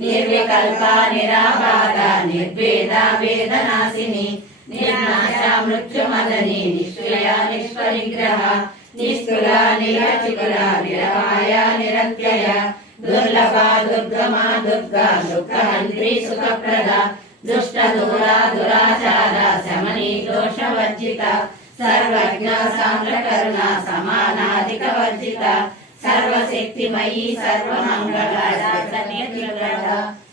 निर्विकल्पा निराबाधा निर्भेदा वेदनाशिनी निर्नाशा मृत्युमदनी निष्क्रिया निष्परिग्रह निस्तुला निरचिकुला निरपाया निरत्यया दुर्लभा दुर्गमा दुर्गा दुःखहन्त्री सुखप्रदा दुष्ट दूरा दुराचारा शमनी दोषवर्जिता सर्वज्ञ साम्रकरुणा समानाधिक वर्जिता सर्वशक्तिमयी सर्वमंगला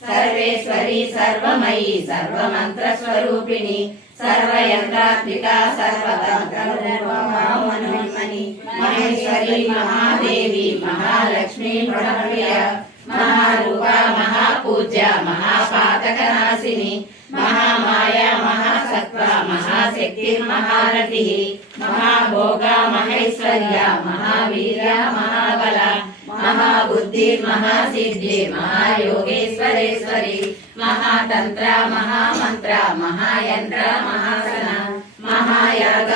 सर्वेश्वरी सर्वमयी सर्वमंत्रस्वरूपिणी सर्वयंत्रात्मिका सर्वतंत्रमनोन्मनी महेश्वरी महादेवी महालक्ष्मी प्रणप्रिया महारूपा महापूज्या महापातकनाशिनी महामाया महासत्वा महाशक्ति महारथी महाभोगा महेश्वर्या महावीर्या महाबला महाबुद्धि महासिद्धि महायोगेश्वरेश्वरी महातंत्र महामंत्र महायंत्र महासन महायाग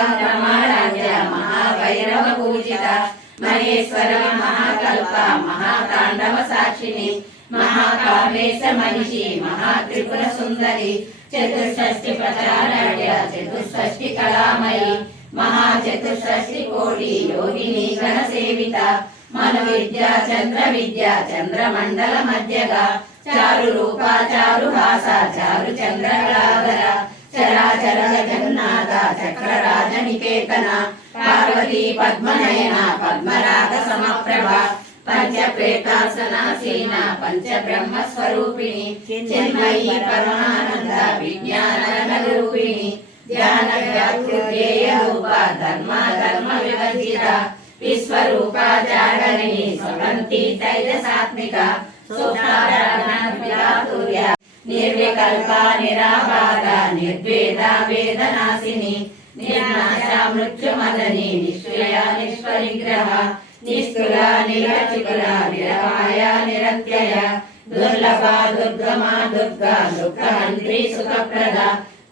महाराज महाभैरव पूजिता महेश्वर महाकल्प महातांडव साक्षिणी महाकामेश महिषी महात्रिपुर सुंदरी चतुष्षष्टि प्रचाराढ्य चतुष्षष्टि कलामयी महाचतुष्षष्टि कोटि योगिनी गण सेविता मनु विद्या चंद्रमंडल मध्यगा चारु रूपा चारु भासा चारु चंद्रकलाधर चराचर जगन्नाथ चक्रराज निकेतना पार्वती पद्मनयना पद्मराग समप्रभा पंचप्रेतासनासीना पंच ब्रह्म स्वरूपिणी चिन्मयी परमानंद विज्ञान रूपिणी ध्यान व्याप्त्येय रूपा धर्म विवर्जिता विश्वरूपा जागरिणी स्वगंती तैजसात्मिका सूक्ष्माराधना निर्विकल्पा निराबाधा निर्भेदा वेदनाशिनी निर्नाशा मृत्युमदनी निष्क्रिया निष्परिग्रह निस्तुला निरचिकुला निरपाया निरत्यया दुर्लभा दुर्गमा दुर्गा दुःखहन्त्री सुखप्रदा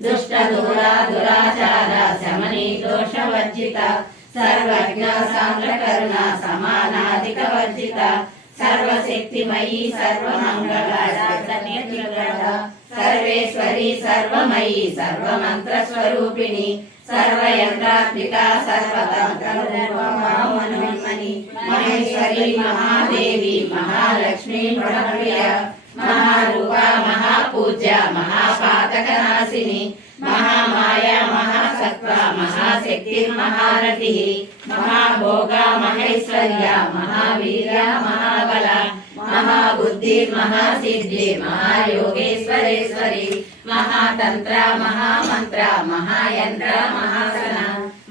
दुष्ट दूरा दुराचारा शमनी दोषवर्जिता सर्वज्ञ साम्रकरुणा समानाधिक वर्जिता सर्वशक्तिमयी सर्वमंगला सर्वेश्वरी सर्वमयी सर्वमंत्रस्वरूपिणी सर्वयंत्रात्मिका सर्वतंत्रमनोन्मनी महेश्वरी महादेवी महालक्ष्मी प्रणप्रिया महारूपा महापूज्या महापातकनाशिनी महामाया महासत्वा महाशक्ति महारथी महाभोगा महेश्वर्या महावीर्या महाबला महाबुद्धि महासिद्धि महायोगेश्वरेश्वरी महातंत्र महामंत्र महायंत्र महासन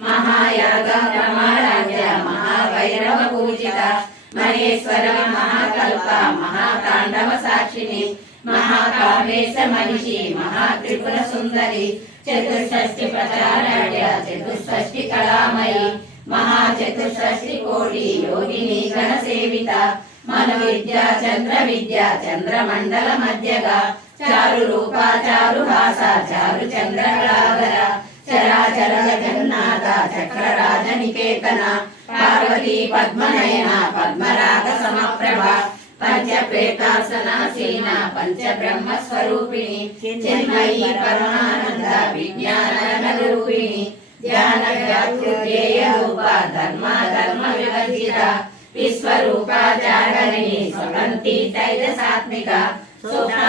महायाग महाराज महाभैरव पूजिता महेश्वर महाकल्प महातांडव साक्षिणी महाकामेश महिषी महात्रिपुर सुंदरी चतुष्षष्टि प्रचाराढ्य चतुष्षष्टि कलामयी महाचतुष्षष्टि कोटि योगिनी गण सेविता मनु विद्या चंद्रमंडल मध्यगा चारु रूपा चारु भासा चारु चंद्रकलाधर चराचर जगन्नाथ चक्रराज निकेतना पार्वती पद्मनयना पद्मराग समप्रभा पंचप्रेतासनासीना पंच ब्रह्म स्वरूपिणी चिन्मयी परमानंद विज्ञान रूपिणी ध्यान व्याप्त्येय रूपा धर्म विवर्जिता विश्वरूपा जागरिणी स्वगंती तैजसात्मिका सूक्ष्म